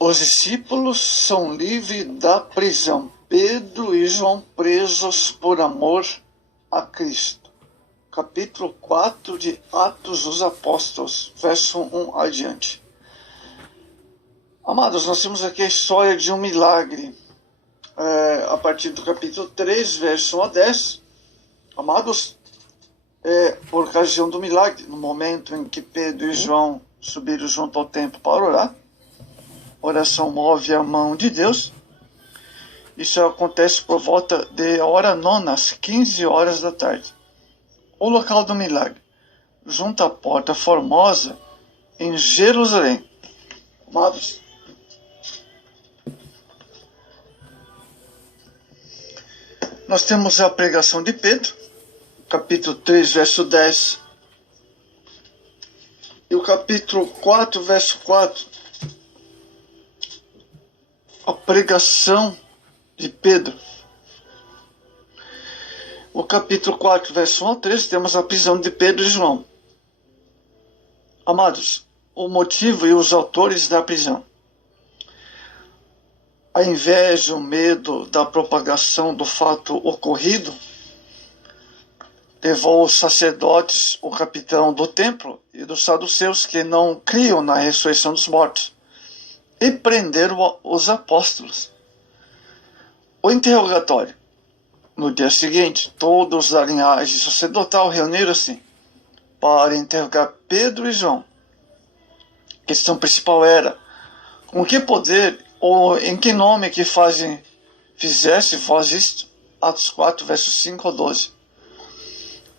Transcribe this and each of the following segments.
Os discípulos são livres da prisão. Pedro e João presos por amor a Cristo. Capítulo 4 de Atos dos Apóstolos, verso 1 adiante. Amados, nós temos aqui a história de um milagre. A partir do capítulo 3, verso 1 a 10. Amados, por ocasião do milagre, no momento em que Pedro e João subiram junto ao templo para orar, oração move a mão de Deus. Isso acontece por volta de hora nona, às 15 horas da tarde. O local do milagre, junto à Porta Formosa, em Jerusalém. Amados, nós temos a pregação de Pedro, capítulo 3, verso 10. E o capítulo 4, verso 4. A pregação de Pedro. O capítulo 4, verso 1 a 13, temos a prisão de Pedro e João. Amados, o motivo e os autores da prisão. A inveja, o medo da propagação do fato ocorrido levou os sacerdotes, o capitão do templo e dos saduceus que não criam na ressurreição dos mortos, e prenderam os apóstolos. O interrogatório. No dia seguinte, todos da linhagem sacerdotal reuniram-se para interrogar Pedro e João. A questão principal era: com que poder ou em que nome que fizesse vós isto? Atos 4, versos 5 a 12.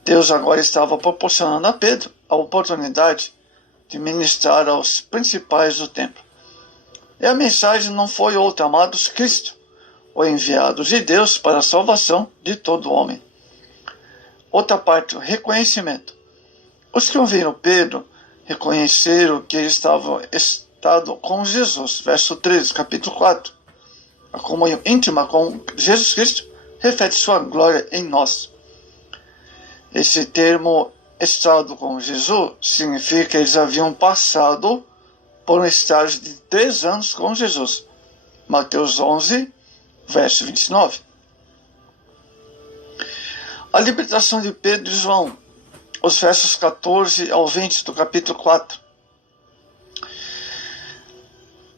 Deus agora estava proporcionando a Pedro a oportunidade de ministrar aos principais do templo. E a mensagem não foi outra, amados: Cristo, o enviado de Deus para a salvação de todo homem. Outra parte, o reconhecimento. Os que ouviram Pedro reconheceram que ele estava estado com Jesus. Verso 13, capítulo 4. A comunhão íntima com Jesus Cristo reflete sua glória em nós. Esse termo, estado com Jesus, significa que eles haviam passado por um estágio de 3 anos com Jesus. Mateus 11, verso 29. A libertação de Pedro e João, os versos 14 ao 20 do capítulo 4.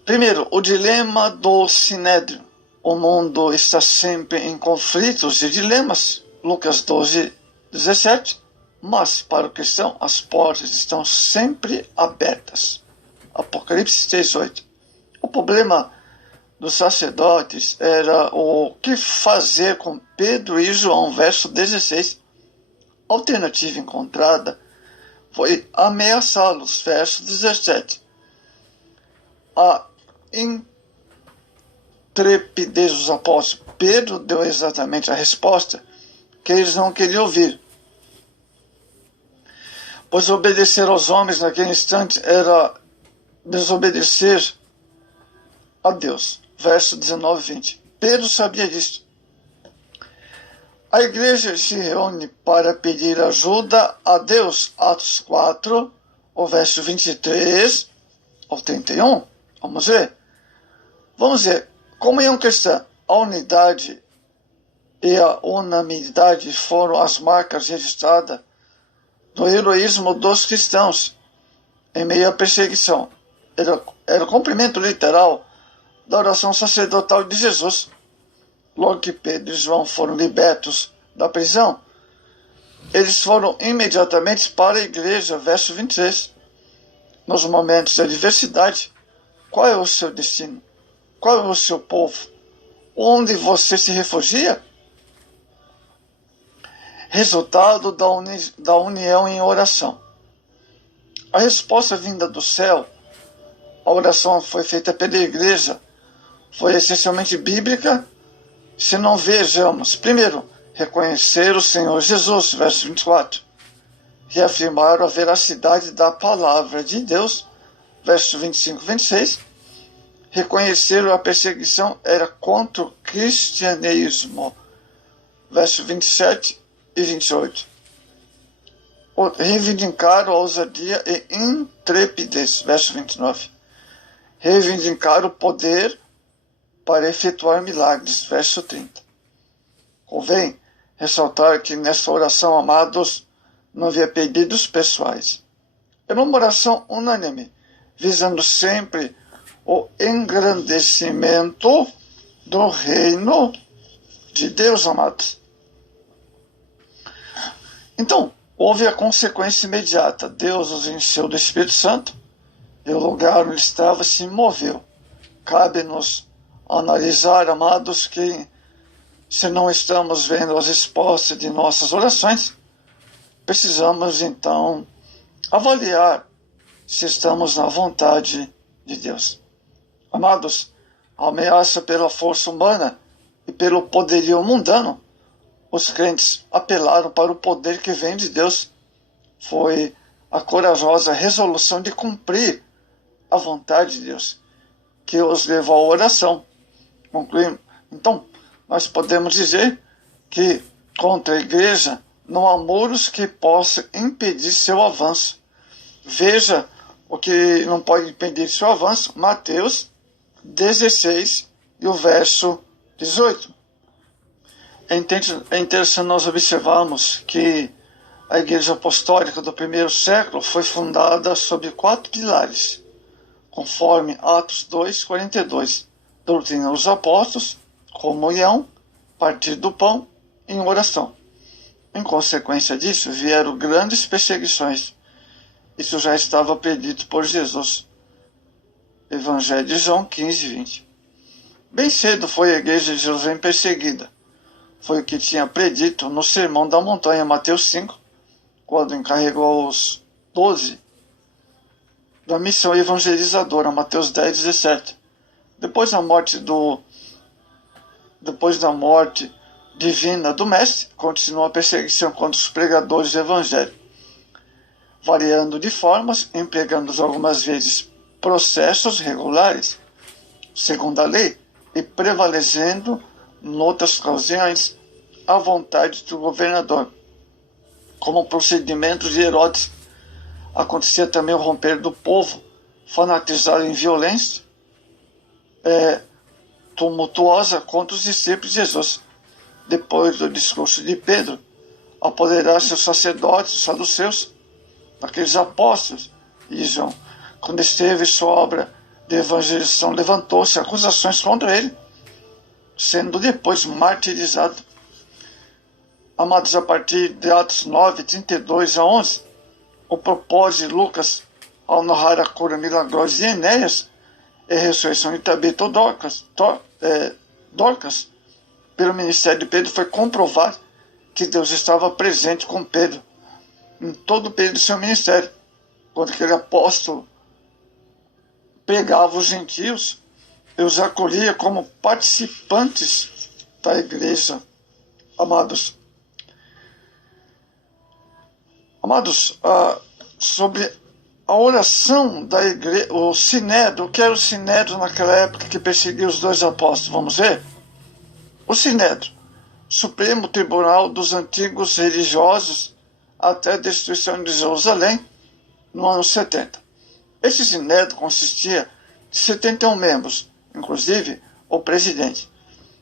Primeiro, o dilema do Sinédrio. O mundo está sempre em conflitos e dilemas. Lucas 12, 17. Mas, para o cristão, as portas estão sempre abertas. Apocalipse 3, 8. O problema dos sacerdotes era o que fazer com Pedro e João, verso 16. A alternativa encontrada foi ameaçá-los, verso 17. A intrepidez dos apóstolos. Pedro deu exatamente a resposta que eles não queriam ouvir. Pois obedecer aos homens naquele instante era desobedecer a Deus. Verso 19 e 20. Pedro sabia disso. A igreja se reúne para pedir ajuda a Deus. Atos 4, o verso 23 ao 31. Vamos ver. Vamos ver. Comunhão cristã. A unidade e a unanimidade foram as marcas registradas do heroísmo dos cristãos em meio à perseguição. Era o cumprimento literal da oração sacerdotal de Jesus. Logo que Pedro e João foram libertos da prisão, eles foram imediatamente para a igreja. Verso 23. Nos momentos de adversidade, qual é o seu destino? Qual é o seu povo? Onde você se refugia? Resultado da união em oração. A resposta vinda do céu, a oração foi feita pela igreja, foi essencialmente bíblica. Se não vejamos, primeiro, reconhecer o Senhor Jesus, verso 24. Reafirmar a veracidade da palavra de Deus, verso 25 e 26. Reconhecer a perseguição era contra o cristianismo, verso 27 e 28. Reivindicar a ousadia e intrepidez, verso 29. reivindicar o poder para efetuar milagres. Verso 30. Convém ressaltar que nessa oração, amados, não havia pedidos pessoais. Era uma oração unânime, visando sempre o engrandecimento do reino de Deus, amados. Então, houve a consequência imediata. Deus os encheu do Espírito Santo e o lugar onde estava se moveu. Cabe-nos analisar, amados, que se não estamos vendo as respostas de nossas orações, precisamos então avaliar se estamos na vontade de Deus. Amados, a ameaça pela força humana e pelo poderio mundano, os crentes apelaram para o poder que vem de Deus. Foi a corajosa resolução de cumprir a vontade de Deus que os levou à oração. Concluímos. Então, nós podemos dizer que contra a igreja não há muros que possam impedir seu avanço. Veja o que não pode impedir seu avanço, Mateus 16 e o verso 18. É interessante nós observarmos que a Igreja Apostólica do primeiro século foi fundada sobre 4 pilares, conforme Atos 2:42. Doutrina dos apóstolos, comunhão, partir do pão e oração. Em consequência disso, vieram grandes perseguições. Isso já estava predito por Jesus. Evangelho de João 15:20. Bem cedo foi a igreja de Jerusalém perseguida. Foi o que tinha predito no Sermão da Montanha, Mateus 5, quando encarregou os 12 da missão evangelizadora, Mateus 10:17. Depois da morte divina do Mestre, continuou a perseguição contra os pregadores do Evangelho, variando de formas, empregando algumas vezes processos regulares, segundo a lei, e prevalecendo, noutras ocasiões, a vontade do governador, como procedimentos de Herodes. Acontecia também o romper do povo, fanatizado em violência tumultuosa contra os discípulos de Jesus. Depois do discurso de Pedro, apoderaram-se os sacerdotes, os saduceus, aqueles apóstolos e João. Quando esteve sua obra de evangelização, levantou-se acusações contra ele, sendo depois martirizado. Amados, a partir de Atos 9:32-11, o propósito de Lucas, ao narrar a cura milagrosa de Enéas e a ressurreição de Tabita ou Dorcas, pelo ministério de Pedro, foi comprovar que Deus estava presente com Pedro em todo o período do seu ministério, quando aquele apóstolo pegava os gentios e os acolhia como participantes da igreja. Amados, sobre a oração da igreja, o sinédrio, o que era o sinédrio naquela época que perseguia os 2 apóstolos? Vamos ver? O sinédrio, Supremo Tribunal dos antigos religiosos até a destruição de Jerusalém, no ano 70. Esse sinédrio consistia de 71 membros, inclusive o presidente.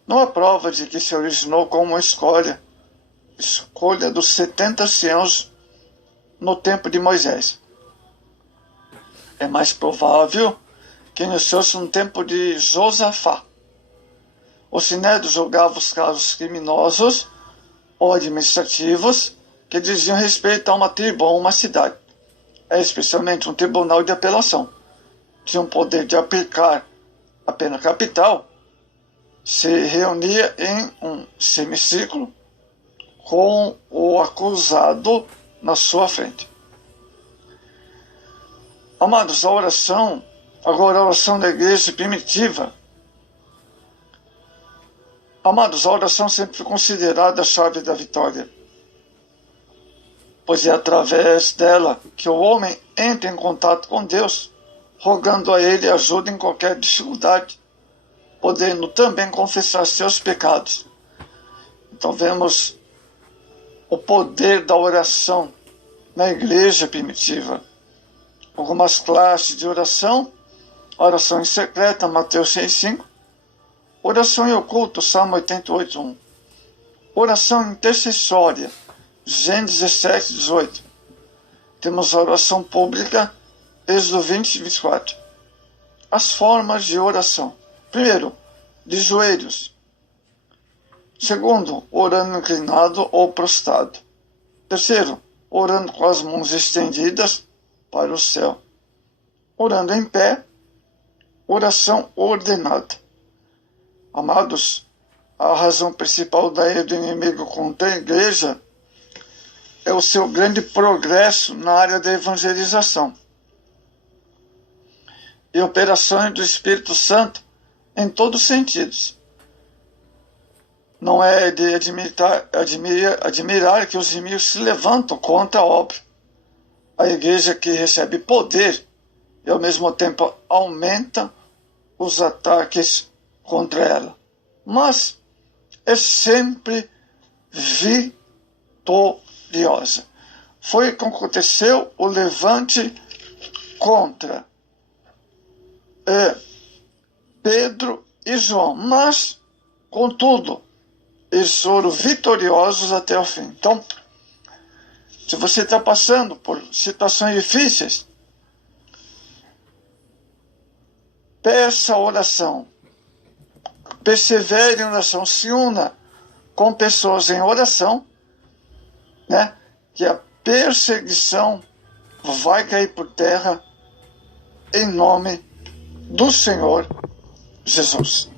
Não há prova de que se originou como uma escolha dos 70 anciãos no tempo de Moisés. É mais provável que iniciou-se no tempo de Josafá. O sinédrio julgava os casos criminosos ou administrativos que diziam respeito a uma tribo ou uma cidade. É especialmente um tribunal de apelação. Tinha o poder de aplicar a pena capital. Se reunia em um semicírculo com o acusado na sua frente. Amados, agora a oração da igreja primitiva. Amados, a oração sempre foi considerada a chave da vitória, pois é através dela que o homem entra em contato com Deus, rogando a Ele ajuda em qualquer dificuldade, podendo também confessar seus pecados. Então vemos o poder da oração na igreja primitiva. Algumas classes de oração Oração em secreta, Mateus 6,5. Oração em oculto, Salmo 88,1. Oração intercessória, Gênesis 17,18. Temos a oração pública, Êxodo 20,24. As formas de oração. Primeiro, de joelhos. Segundo, orando inclinado ou prostrado. Terceiro, orando com as mãos estendidas para o céu. Orando em pé, oração ordenada. Amados, a razão principal da ira do inimigo contra a igreja é o seu grande progresso na área da evangelização e operações do Espírito Santo em todos os sentidos. Não é de admirar que os inimigos se levantam contra a obra. A igreja que recebe poder e ao mesmo tempo aumenta os ataques contra ela. Mas é sempre vitoriosa. Foi o que aconteceu o levante contra Pedro e João. Mas, contudo, eles foram vitoriosos até o fim. Então, se você está passando por situações difíceis, peça oração, persevere em oração, se una com pessoas em oração, né? Que a perseguição vai cair por terra em nome do Senhor Jesus.